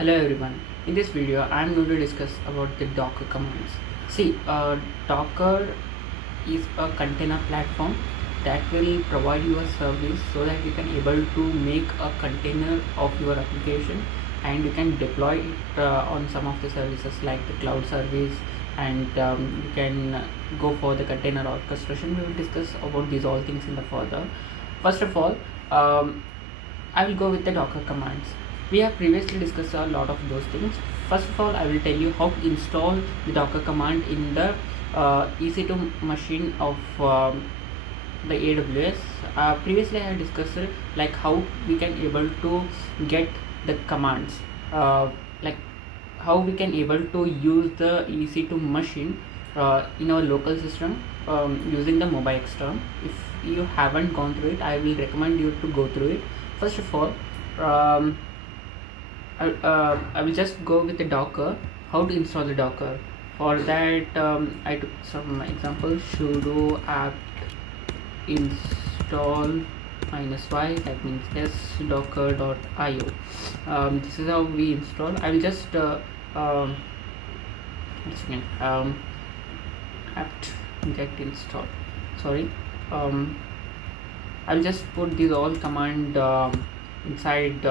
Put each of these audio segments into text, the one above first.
Hello everyone. In this video, I am going to discuss about the Docker commands. See, Docker is a container platform that will provide you a service so that you can able to make a container of your application and you can deploy it on some of the services like the cloud service, and you can go for the container orchestration. We will discuss about these all things in the further. First of all, I will go with the Docker commands. We have previously discussed a lot of those things. First of all, I will tell you how to install the Docker command in the EC2 machine of the AWS. Previously, I had discussed like how we can able to get the commands, like how we can able to use the EC2 machine in our local system using the mobile extern. If you haven't gone through it, I will recommend you to go through it. First of all, I will just go with the Docker. How to install the Docker? For that, I took some examples. Sudo apt install -y, that means s docker.io. This is how we install. I will just apt get install. Sorry. I'll just put these all command inside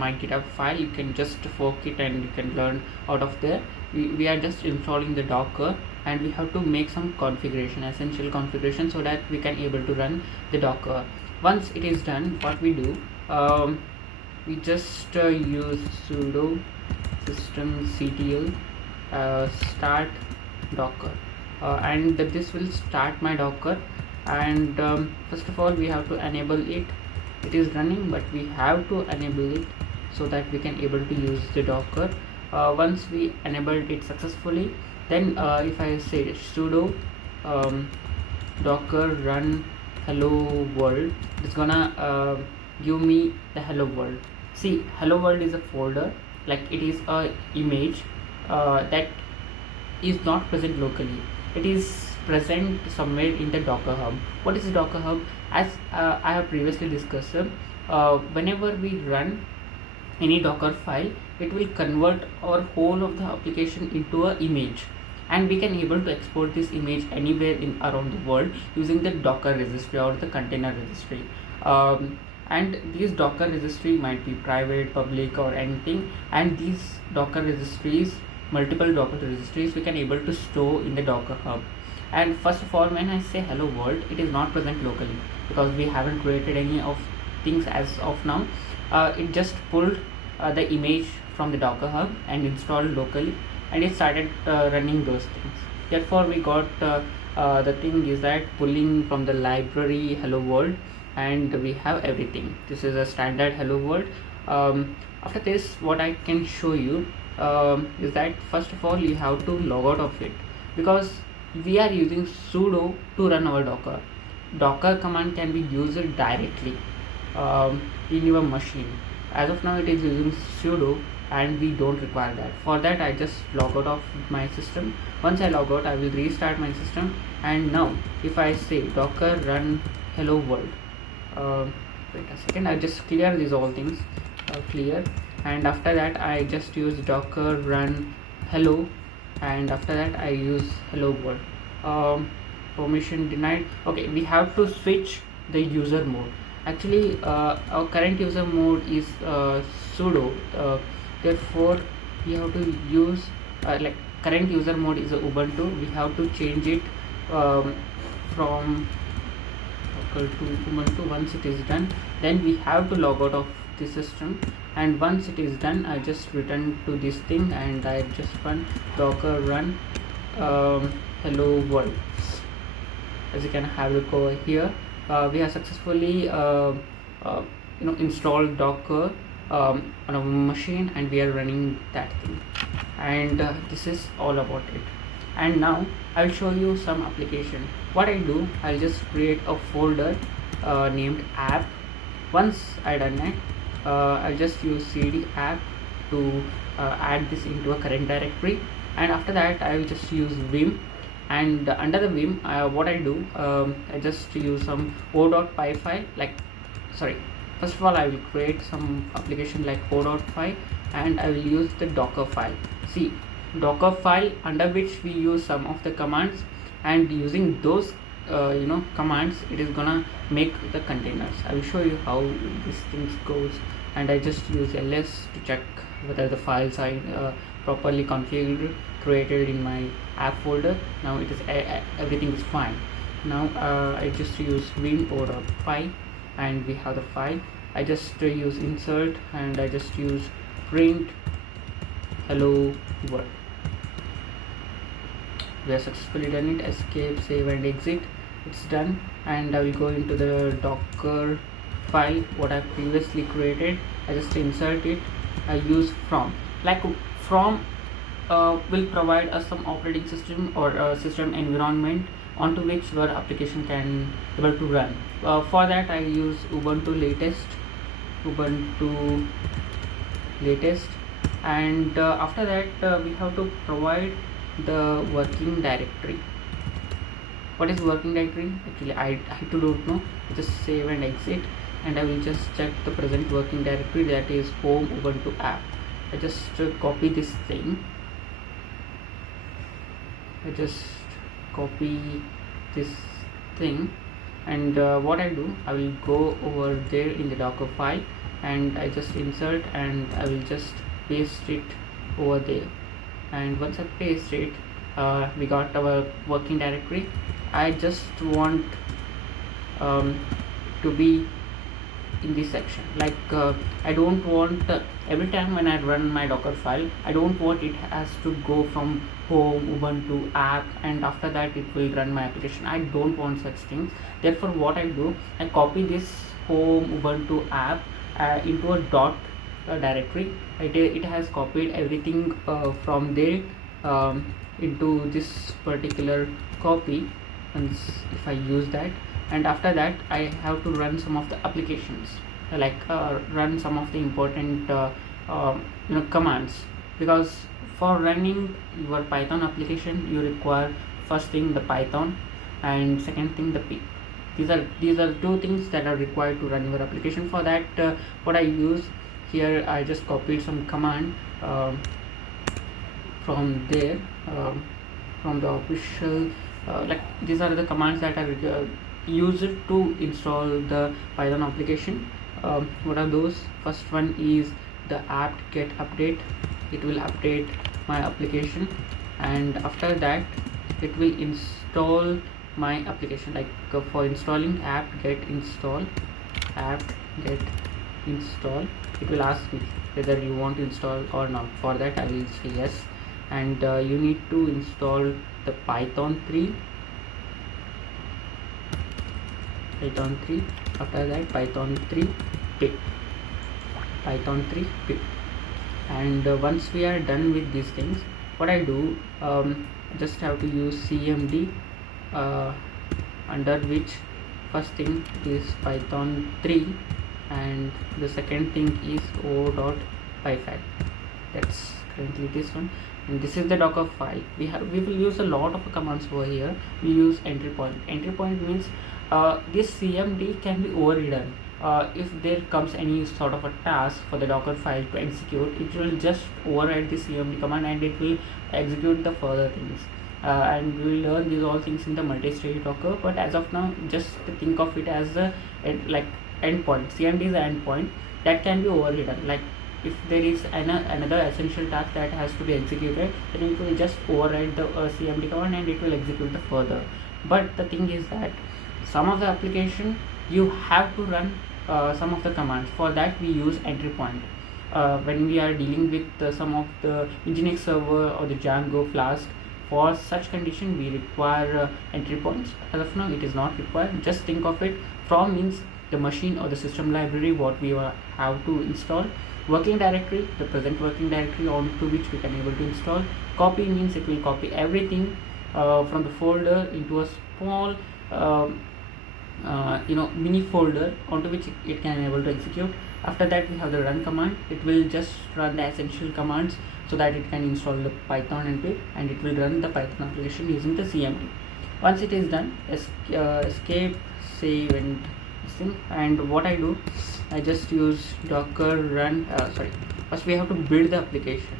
my GitHub file. You can just fork it and you can learn out of there. We are just installing the Docker and we have to make some configuration, essential configuration, so that we can able to run the Docker. Once it is done, what we do, we just use sudo systemctl start docker, and this will start my Docker. And first of all, we have to enable it. It is running, but we have to enable it so that we can able to use the Docker. Once we enabled it successfully, then if I say sudo docker run hello world, it's gonna give me the hello world. See, hello world is a folder, like it is a image that is not present locally. It is present somewhere in the Docker Hub. What is the Docker Hub? As I have previously discussed, whenever we run any Docker file, it will convert our whole of the application into an image, and we can able to export this image anywhere in around the world using the Docker registry or the container registry. And these Docker registry might be private, public, or anything, and these Docker registries, multiple Docker registries, we can able to store in the Docker Hub. And first of all, when I say hello world, it is not present locally because we haven't created any of things as of now. It just pulled the image from the Docker Hub and installed locally, and it started running those things. Therefore, we got the thing is that pulling from the library hello world, and we have everything. This is a standard hello world. After this, what I can show you is that first of all, you have to log out of it, because we are using sudo to run our Docker. Docker command can be used directly in your machine. As of now, it is using sudo and we don't require that. For that, I just log out of my system. Once I log out, I will restart my system. And now if I say docker run hello world, wait a second, I just clear these all things, clear, and after that I just use docker run hello, and after that I use hello world. Permission denied. Okay, we have to switch the user mode. Actually, our current user mode is sudo, therefore we have to use like current user mode is Ubuntu. We have to change it from local to Ubuntu. Once it is done, then we have to log out of the system, and once it is done, I just return to this thing and I just run docker run hello world. As you can have a look over here, we have successfully installed Docker on a machine, and we are running that thing. And this is all about it. And now I will show you some application. What I do, I'll just create a folder named app. Once I done it, I'll just use cd app to add this into a current directory, and after that I will just use vim, and under the vim, what I do, I just use some o.py file, like sorry, First of all, I will create some application like code.py, and I will use the Docker file. See, Docker file under which we use some of the commands, and using those commands, it is gonna make the containers. I will show you how this things goes. And I just use ls to check whether the files are properly configured, created in my app folder. Now it is everything is fine. Now I just use win.py, and we have the file. I just use insert, and I just use print hello world. We have successfully done it. Escape, save and exit. It's done. And I will go into the Docker file what I previously created. I just insert it. I use from, like from will provide us some operating system or system environment onto which your application can able to run. For that I use Ubuntu latest, and after that we have to provide the working directory. What is working directory? Actually I don't know. Just save and exit, and I will just check the present working directory, that is home Ubuntu app. I just copy this thing. I just copy this thing, and what I do, I will go over there in the Docker file, and I just insert, and I will just paste it over there. And once I paste it, we got our working directory. I just want to be in this section, like I don't want every time when I run my Docker file, I don't want it has to go from home Ubuntu app and after that it will run my application. I don't want such things. Therefore what I do, I copy this home Ubuntu app into a dot directory. It has copied everything from there into this particular copy, and if I use that, and after that I have to run some of the applications, like run some of the important commands, because for running your Python application you require first thing the Python, and second thing the P. These are two things that are required to run your application. For that what I use here, I just copied some command from there, from the official, like these are the commands that are used to install the Python application. What are those? First one is the apt get update. It will update my application, and after that it will install my application. Like for installing apt get install, it will ask me whether you want to install or not. For that I will say yes, and you need to install the Python 3. After that Python 3 pip, and once we are done with these things, what I do, just have to use cmd, under which first thing is Python 3 and the second thing is o.pyfile. That's currently this one, and this is the Docker file. We will use a lot of commands over here. We use entry point means this cmd can be overridden. If there comes any sort of a task for the Docker file to execute, it will just override the cmd command and it will execute the further things. And we will learn these all things in the multi-stage Docker, but as of now just think of it as a like endpoint. cmd is an endpoint that can be overridden. Like if there is another essential task that has to be executed, then it will just override the cmd command and it will execute the further. But the thing is that some of the application you have to run some of the commands. For that we use entry point. When we are dealing with some of the Nginx server or the Django Flask, for such condition we require entry points. As of now it is not required. Just think of it, from means the machine or the system library what we have to install. Working directory, the present working directory onto which we can able to install. Copy means it will copy everything from the folder into a small mini folder onto which it can able to execute. After that we have the run command. It will just run the essential commands so that it can install the Python and pip, and it will run the Python application using the cmd. Once it is done, escape, save and this thing. And what I do, I just use docker run first we have to build the application.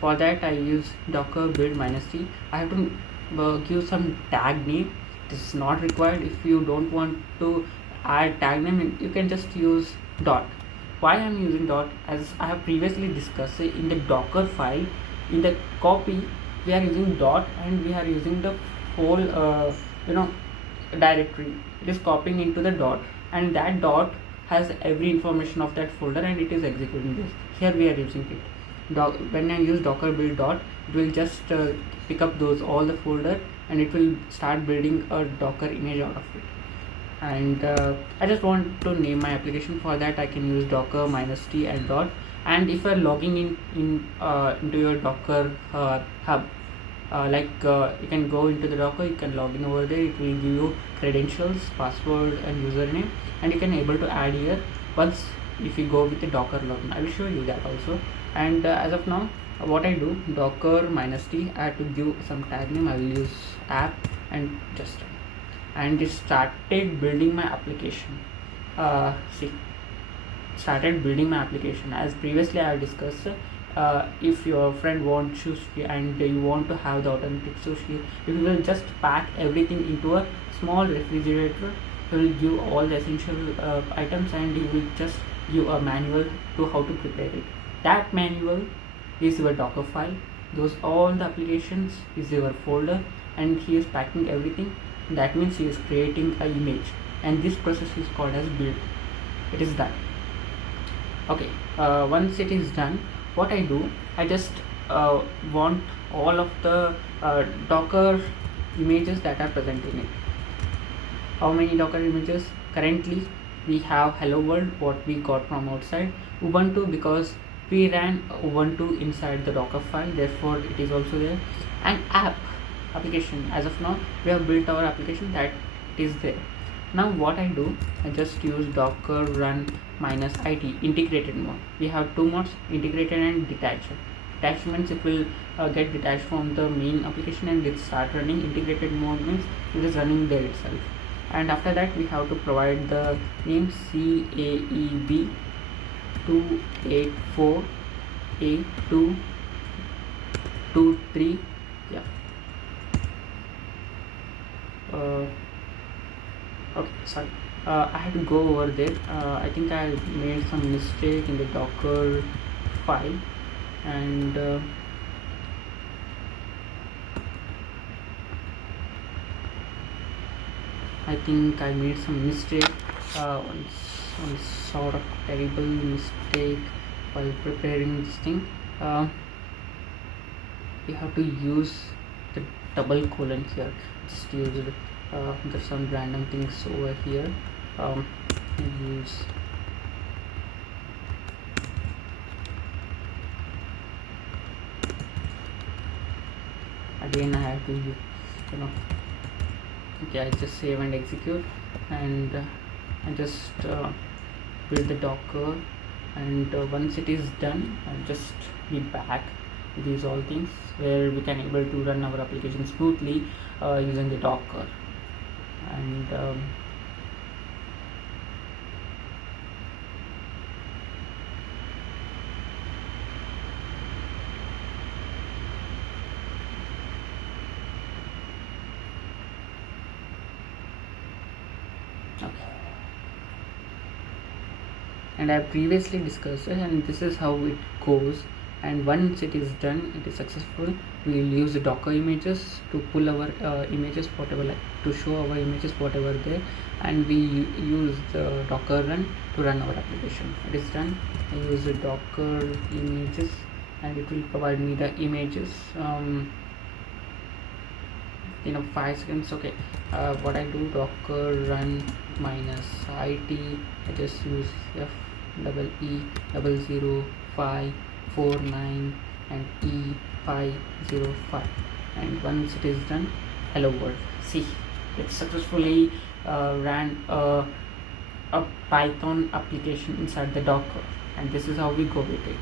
For that I use docker build -t. I have to give some tag name. This is not required. If you don't want to add tag name, you can just use dot. Why I'm using dot, as I have previously discussed, in the docker file, in the copy we are using dot, and we are using the whole directory. It is copying into the dot, and that dot has every information of that folder, and it is executing this. Here we are using it. When I use docker build dot, it will just pick up those all the folder, and it will start building a docker image out of it. And I just want to name my application. For that I can use docker -t and dot. And if you are logging into your docker hub, you can go into the docker, you can log in over there. It will give you credentials, password and username, and you can able to add here once if you go with the docker login. I will show you that also. And as of now, what I do, docker -t, I have to give some tag name. I will use app and just run. And it started building my application. Started building my application. As previously I have discussed, if your friend wants sushi and you want to have the authentic sushi, you will just pack everything into a small refrigerator. You will give all the essential items, and you will just give a manual to how to prepare it. That manual is your docker file. Those all the applications is your folder, and he is packing everything. That means he is creating an image, and this process is called as build. It is done. Okay, once it is done, what I do, I just want all of the docker images that are present in it. How many docker images? Currently we have hello world, what we got from outside. Ubuntu, because we ran Ubuntu inside the docker file, therefore it is also there. And application, as of now we have built our application, that is there. Now what I do, I just use docker run -it, integrated mode. We have two modes, integrated and detached. Detached means it will get detached from the main application and it start running. Integrated mode means it is running there itself. And after that we have to provide the name CAEB 284A223. Yeah. Okay, sorry, I had to go over there. I think I made some mistake in the docker file, and I think I made some mistake, some sort of terrible mistake while preparing this thing. We have to use the double colons here. Just use it. There's some random things over here. Use again. I have to okay, I just save and execute, and I just build the docker, and once it is done, I'll just be back with these all things where we can able to run our application smoothly using the docker. And and I previously discussed it, and this is how it goes. And once it is done, it is successful, we will use the docker images to pull our images, whatever, to show our images whatever there, and we use the docker run to run our application. It is done. I use the docker images, and it will provide me the images 5 seconds. Okay, what I do, docker run -it, I just use FEE00549 and E505, and once it is done, hello world. See, it successfully ran a Python application inside the docker, and this is how we go with it.